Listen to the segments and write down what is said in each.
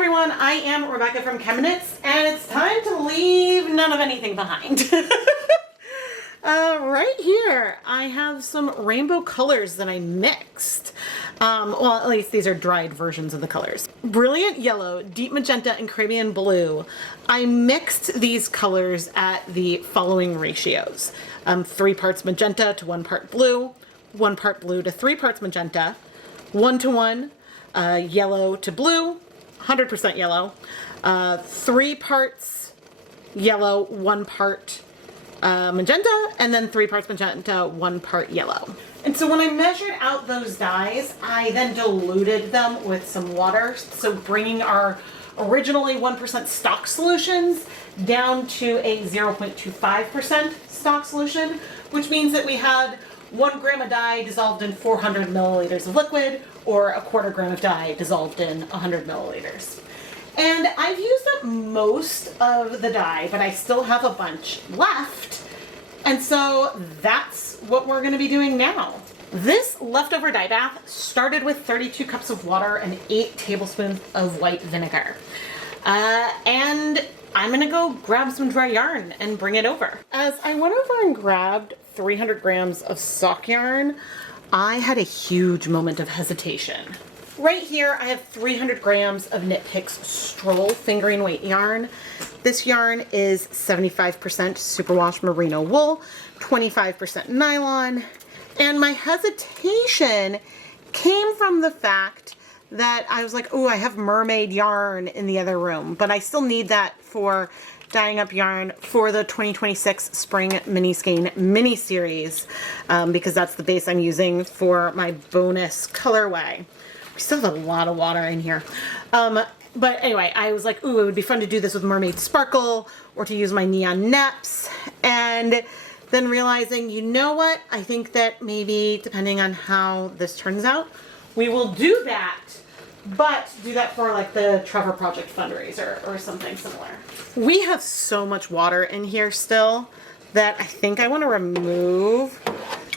everyone, I am Rebecca from ChemKnits, and it's time to leave none of anything behind. Right here, I have some rainbow colors that I mixed. Well, at least these are dried versions of the colors. Brilliant Yellow, Deep Magenta, and Caribbean Blue. I mixed these colors at the following ratios. 3 parts magenta to 1 part blue, 1 part blue to 3 parts magenta, 1:1 yellow to blue, 100% yellow, 3 parts yellow, 1 part magenta, and then 3 parts magenta, 1 part yellow. And so when I measured out those dyes, I then diluted them with some water, so bringing our originally 1% stock solutions down to a 0.25% stock solution, which means that we had 1 gram of dye dissolved in 400 milliliters of liquid, or a 1/4 gram of dye dissolved in 100 milliliters. And I've used up most of the dye, but I still have a bunch left. And so that's what we're going to be doing now. This leftover dye bath started with 32 cups of water and 8 tablespoons of white vinegar. And I'm going to go grab some dry yarn and bring it over. As I went over and grabbed 300 grams of sock yarn, I had a huge moment of hesitation. Right here, I have 300 grams of Knit Picks Stroll fingering weight yarn. This yarn is 75% superwash merino wool, 25% nylon, and my hesitation came from the fact that I was like, oh, I have mermaid yarn in the other room, but I still need that for dyeing up yarn for the 2026 Spring Mini Skein mini series, because that's the base I'm using for my bonus colorway. We still have a lot of water in here. But anyway, I was like, ooh, it would be fun to do this with Mermaid Sparkle or to use my neon neps. And then realizing, you know what? I think that maybe, depending on how this turns out, we will do that, but do that for like the Trevor Project fundraiser or something similar. We have so much water in here still that I think I want to remove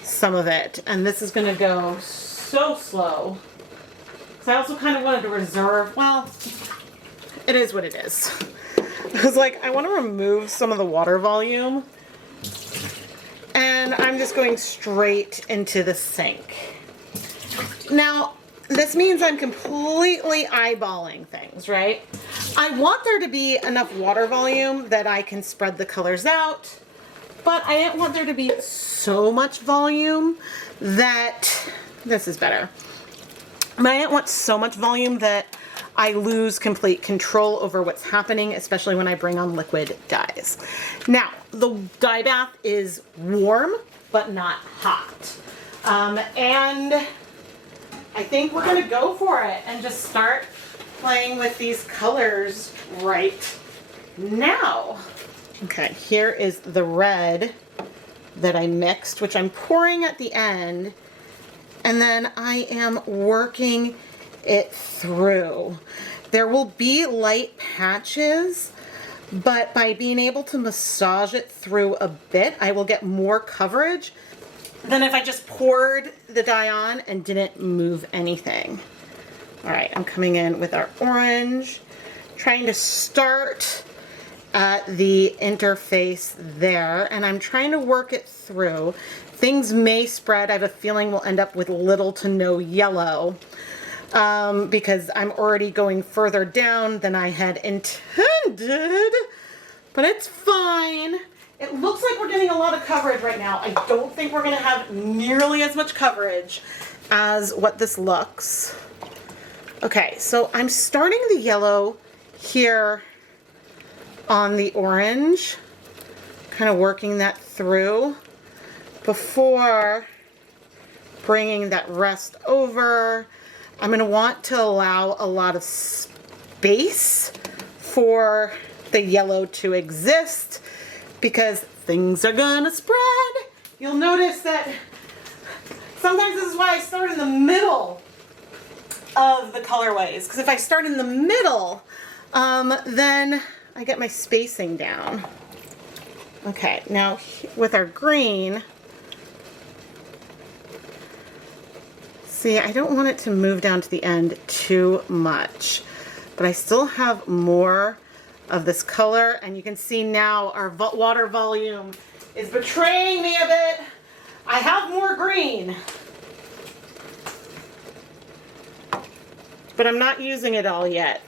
some of it. And this is going to go so slow. So I also kind of wanted to reserve, well, it is what it is. I was like, I want to remove some of the water volume. And I'm just going straight into the sink. Now, this means I'm completely eyeballing things, right? I want there to be enough water volume that I can spread the colors out, but I don't want there to be so much volume that, this is better. But I don't want so much volume that I lose complete control over what's happening, especially when I bring on liquid dyes. Now, the dye bath is warm, but not hot. And I think we're gonna go for it and just start playing with these colors right now. Okay, here is the red that I mixed, which I'm pouring at the end. And then I am working it through. There will be light patches, but by being able to massage it through a bit, I will get more coverage than if I just poured the dye on and didn't move anything. All right, I'm coming in with our orange, trying to start at the interface there, and I'm trying to work it through. Things may spread. I have a feeling we'll end up with little to no yellow because I'm already going further down than I had intended, but it's fine. It looks like we're getting a lot of coverage right now. I don't think we're going to have nearly as much coverage as what this looks. Okay, so I'm starting the yellow here on the orange, kind of working that through before bringing that rest over. I'm going to want to allow a lot of space for the yellow to exist because things are going to spread. You'll notice that sometimes this is why I start in the middle of the colorways, because if I start in the middle, then I get my spacing down. Okay, now with our green, see, I don't want it to move down to the end too much. but I still have more of this color, and you can see now our water volume is betraying me a bit. I have more green, but I'm not using it all yet.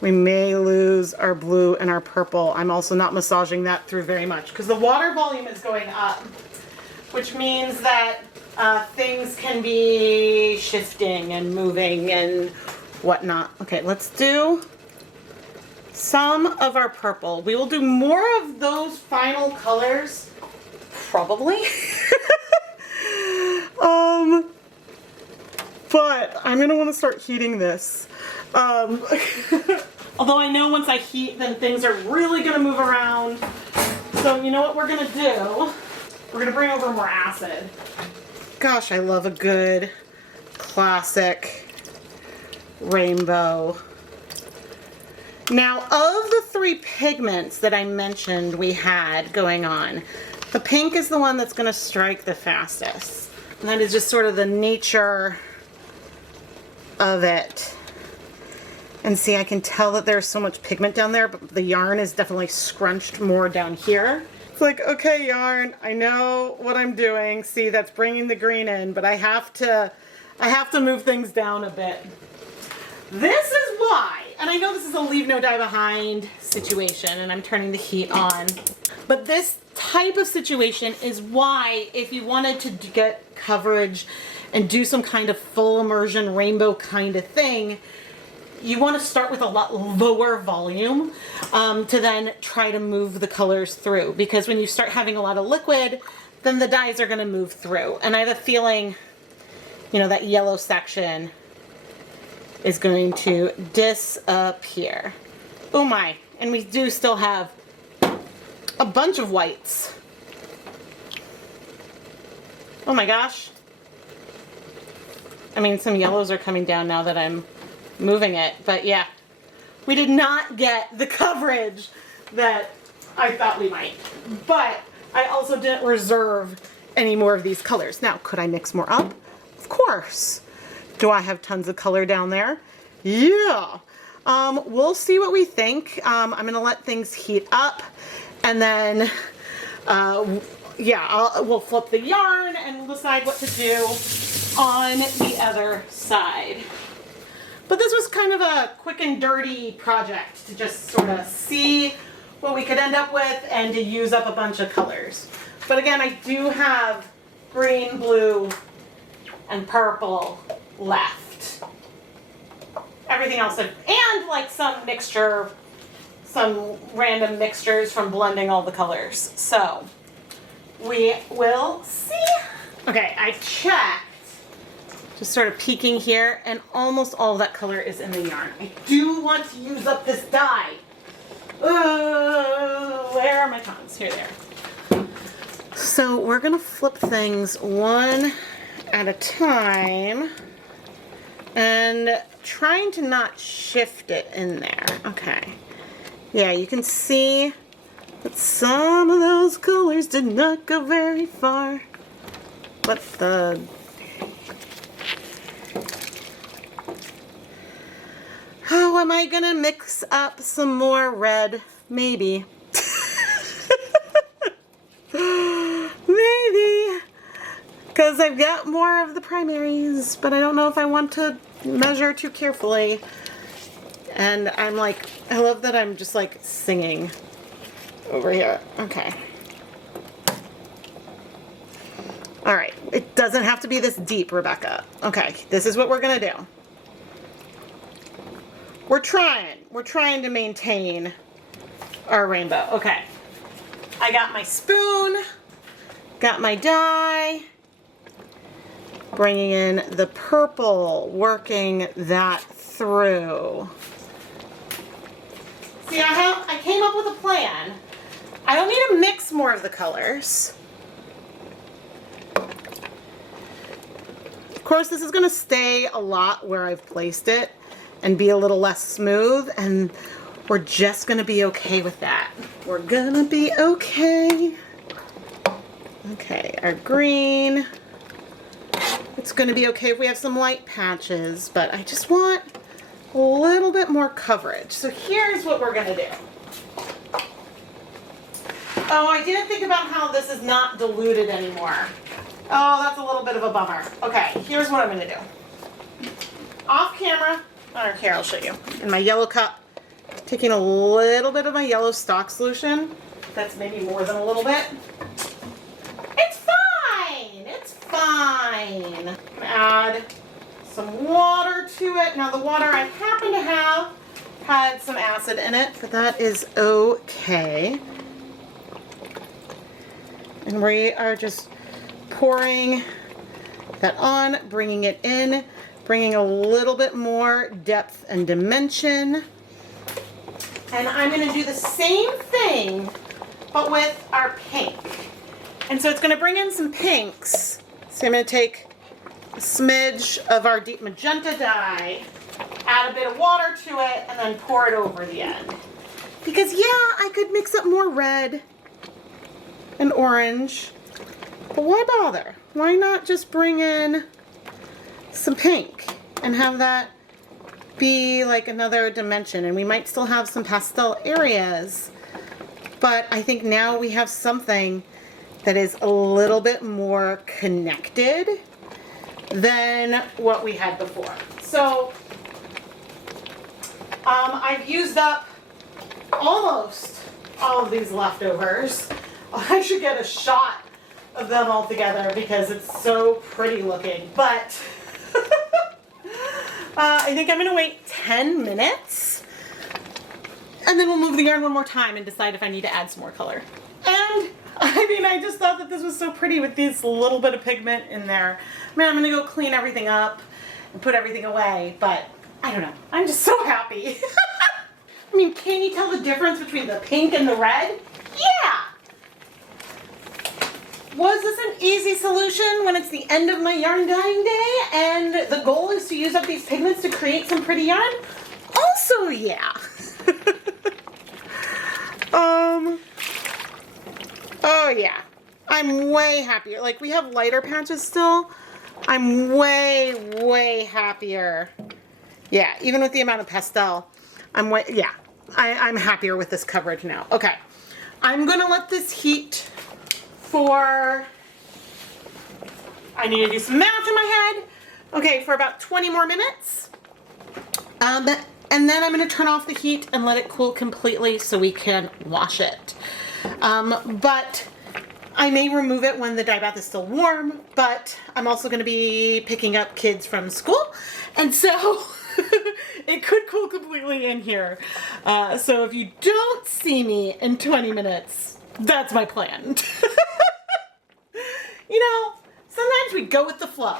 We may lose our blue and our purple. I'm also not massaging that through very much because the water volume is going up, which means that things can be shifting and moving and whatnot. Okay, let's do some of our purple. We will do more of those final colors, probably. But I'm gonna want to start heating this. Although I know once I heat, then things are really gonna move around. So you know what we're gonna do? We're gonna bring over more acid. Gosh, I love a good classic rainbow. Now, of the 3 pigments that I mentioned we had going on, the pink is the one that's gonna strike the fastest. And that is just sort of the nature of it. And see, I can tell that there's so much pigment down there, but the yarn is definitely scrunched more down here. It's like, okay, yarn, I know what I'm doing. See, that's bringing the green in, but I have to move things down a bit. This is why, and I know this is a leave no dye behind situation, and I'm turning the heat on, but this type of situation is why, if you wanted to get coverage and do some kind of full immersion rainbow kind of thing, you want to start with a lot lower volume to then try to move the colors through, because when you start having a lot of liquid, then the dyes are going to move through. And I have a feeling, you know, that yellow section is going to disappear. Oh my, and we do still have a bunch of whites. Oh my gosh. I mean, some yellows are coming down now that I'm moving it, but yeah, we did not get the coverage that I thought we might. But I also didn't reserve any more of these colors. Now, could I mix more up? Of course. Do I have tons of color down there? Yeah. We'll see what we think. I'm gonna let things heat up, and then yeah, we'll flip the yarn and we'll decide what to do on the other side. But this was kind of a quick and dirty project to just sort of see what we could end up with and to use up a bunch of colors. But again, I do have green, blue, and purple left. Everything else, and like some mixture, some random mixtures from blending all the colors. So we will see. Okay, I checked. Just sort of peeking here, and almost all of that color is in the yarn. I do want to use up this dye. Where are my tongs? Here they are. So we're gonna flip things one at a time and trying to not shift it in there. Okay. Yeah, you can see that some of those colors did not go very far. What the... Oh, am I gonna mix up some more red? Maybe. Maybe. Because I've got more of the primaries, but I don't know if I want to measure too carefully. And I'm like, I love that I'm just like singing over here. Okay. All right. It doesn't have to be this deep, Rebecca. Okay. This is what we're gonna do. We're trying to maintain our rainbow. Okay. I got my spoon, got my dye, bringing in the purple, working that through. See, I came up with a plan. I don't need to mix more of the colors. Of course, this is gonna stay a lot where I've placed it and be a little less smooth, and we're just gonna be okay with that. We're gonna be okay. Okay, our green, It's going to be okay if we have some light patches, but I just want a little bit more coverage. So here's what we're going to do. Oh, I didn't think about how this is not diluted anymore. Oh, that's a little bit of a bummer. Okay, here's what I'm going to do. Off camera, I don't care, I'll show you. In my yellow cup, taking a little bit of my yellow stock solution. That's maybe more than a little bit. It's fine! It's fine. I'm gonna add some water to it. Now the water I happen to have had some acid in it, but that is okay. And we are just pouring that on, bringing it in, bringing a little bit more depth and dimension. And I'm going to do the same thing, but with our pink. And so it's going to bring in some pinks. So I'm going to take a smidge of our deep magenta dye, add a bit of water to it, and then pour it over the end. Because yeah, I could mix up more red and orange, but why bother? Why not just bring in some pink and have that be like another dimension? And we might still have some pastel areas, but I think now we have something that is a little bit more connected than what we had before. So I've used up almost all of these leftovers. I should get a shot of them all together because it's so pretty looking. But I think I'm going to wait 10 minutes and then we'll move the yarn one more time and decide if I need to add some more color. And I mean, I just thought that this was so pretty with this little bit of pigment in there. Man, I'm going to go clean everything up and put everything away, but I don't know. I'm just so happy. I mean, can you tell the difference between the pink and the red? Yeah! Was this an easy solution when it's the end of my yarn dyeing day and the goal is to use up these pigments to create some pretty yarn? Also, yeah. Oh yeah. I'm way happier. Like, we have lighter patches still. I'm way happier. Yeah, even with the amount of pastel, I'm happier with this coverage now. Okay, I'm gonna let this heat for, I need to do some math in my head. Okay, for about 20 more minutes. And then I'm gonna turn off the heat and let it cool completely so we can wash it. But I may remove it when the dye bath is still warm, but I'm also gonna be picking up kids from school. And so it could cool completely in here. So if you don't see me in 20 minutes, that's my plan. You know, sometimes we go with the flow.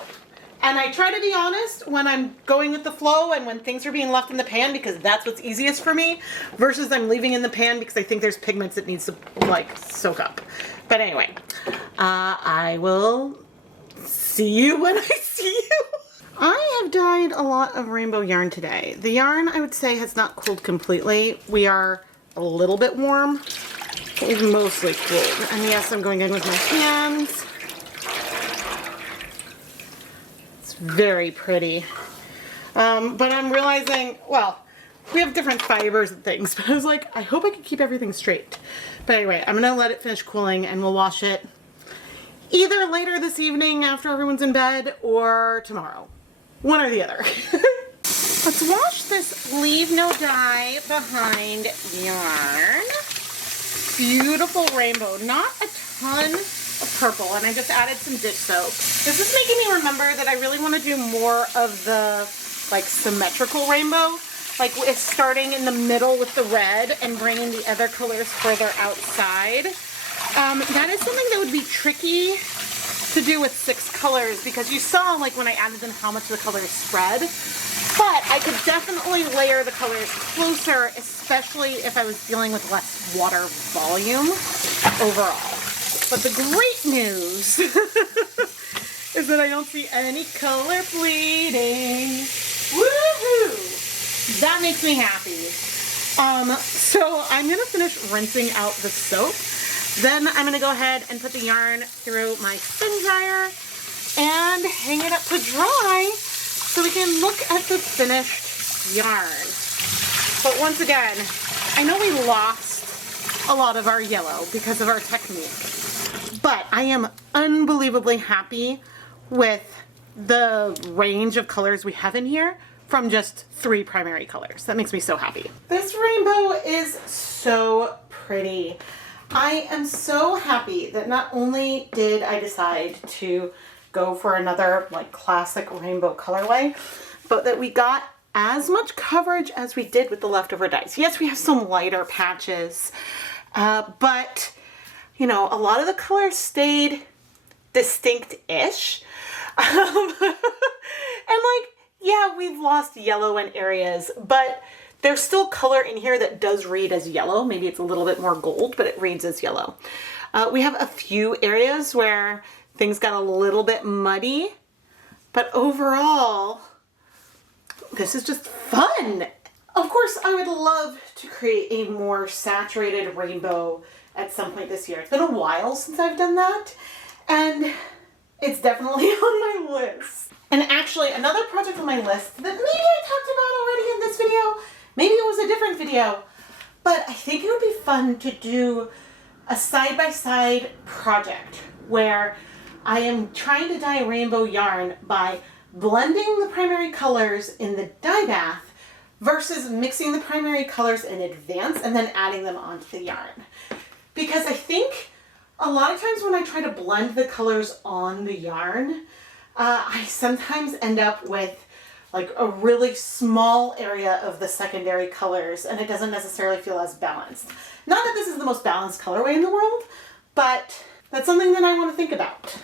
And I try to be honest when I'm going with the flow and when things are being left in the pan because that's what's easiest for me versus I'm leaving in the pan because I think there's pigments that needs to like soak up. But anyway, I will see you when I see you. I have dyed a lot of rainbow yarn today. The yarn, I would say, has not cooled completely. We are a little bit warm. It's mostly cooled. And yes, I'm going in with my hands. It's very pretty. But I'm realizing, well, we have different fibers and things, but I was like, I hope I can keep everything straight. But anyway, I'm gonna let it finish cooling and we'll wash it either later this evening after everyone's in bed or tomorrow. One or the other. Let's wash this Leave No Dye Behind yarn. Beautiful rainbow. Not a ton of purple, and I just added some dish soap. This is making me remember that I really want to do more of the like symmetrical rainbow. Like it's starting in the middle with the red and bringing the other colors further outside. That is something that would be tricky to do with 6 colors because you saw like when I added them how much the colors spread. But I could definitely layer the colors closer, especially if I was dealing with less water volume overall. But the great news is that I don't see any color bleeding. Woohoo! That makes me happy. So I'm gonna finish rinsing out the soap. Then I'm gonna go ahead and put the yarn through my spin dryer and hang it up to dry so we can look at the finished yarn. But once again, I know we lost a lot of our yellow because of our technique, but I am unbelievably happy with the range of colors we have in here from just 3 primary colors. That makes me so happy. This rainbow is so pretty. I am so happy that not only did I decide to go for another like classic rainbow colorway, but that we got as much coverage as we did with the leftover dyes. Yes, we have some lighter patches, but you know, a lot of the colors stayed distinct-ish. And like, yeah, we've lost yellow in areas, but there's still color in here that does read as yellow. Maybe it's a little bit more gold, but it reads as yellow. We have a few areas where things got a little bit muddy, but overall, this is just fun. Of course, I would love to create a more saturated rainbow at some point this year. It's been a while since I've done that, and it's definitely on my list. And actually, another project on my list that maybe I talked about already in this video, maybe it was a different video, but I think it would be fun to do a side-by-side project where I am trying to dye rainbow yarn by blending the primary colors in the dye bath versus mixing the primary colors in advance and then adding them onto the yarn. Because I think a lot of times when I try to blend the colors on the yarn, I sometimes end up with like a really small area of the secondary colors and it doesn't necessarily feel as balanced. Not that this is the most balanced colorway in the world, but that's something that I want to think about.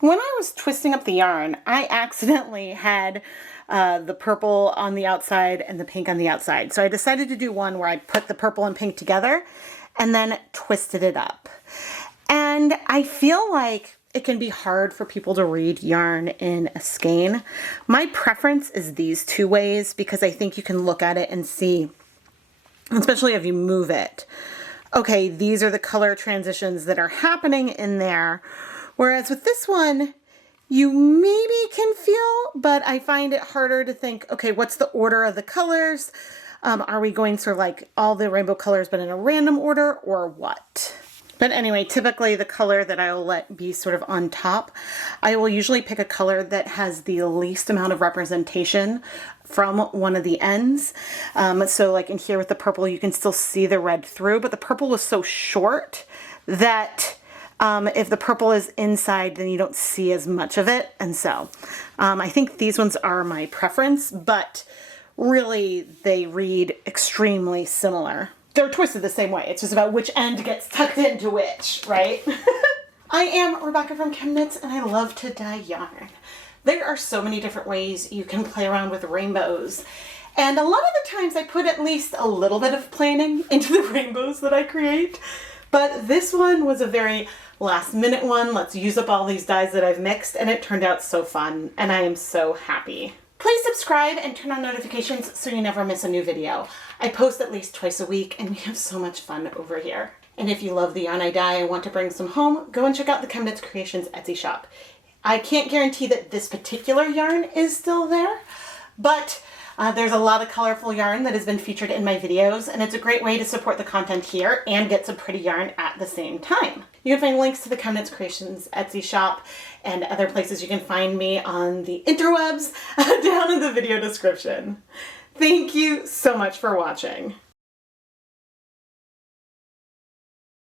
When I was twisting up the yarn, I accidentally had the purple on the outside and the pink on the outside. So I decided to do one where I put the purple and pink together and then twisted it up. And I feel like it can be hard for people to read yarn in a skein. My preference is these 2 ways because I think you can look at it and see, especially if you move it, okay, these are the color transitions that are happening in there. Whereas with this one, you maybe can feel, but I find it harder to think, okay, what's the order of the colors? Are we going sort of like all the rainbow colors but in a random order or what? But anyway, typically the color that I will let be sort of on top, I will usually pick a color that has the least amount of representation from one of the ends. So like in here with the purple, you can still see the red through, but the purple was so short that if the purple is inside, then you don't see as much of it. And so I think these ones are my preference, but really they read extremely similar. They're twisted the same way. It's just about which end gets tucked into which, right? I am Rebecca from ChemKnits and I love to dye yarn. There are so many different ways you can play around with rainbows. And a lot of the times I put at least a little bit of planning into the rainbows that I create. But this one was a very last minute one. Let's use up all these dyes that I've mixed, and it turned out so fun and I am so happy. Please subscribe and turn on notifications so you never miss a new video. I post at least twice a week and we have so much fun over here. And if you love the yarn I dye and want to bring some home, go and check out the ChemKnits Creations Etsy shop. I can't guarantee that this particular yarn is still there, but there's a lot of colorful yarn that has been featured in my videos, and it's a great way to support the content here and get some pretty yarn at the same time. You can find links to the ChemKnits Creations Etsy shop and other places you can find me on the interwebs down in the video description. Thank you so much for watching.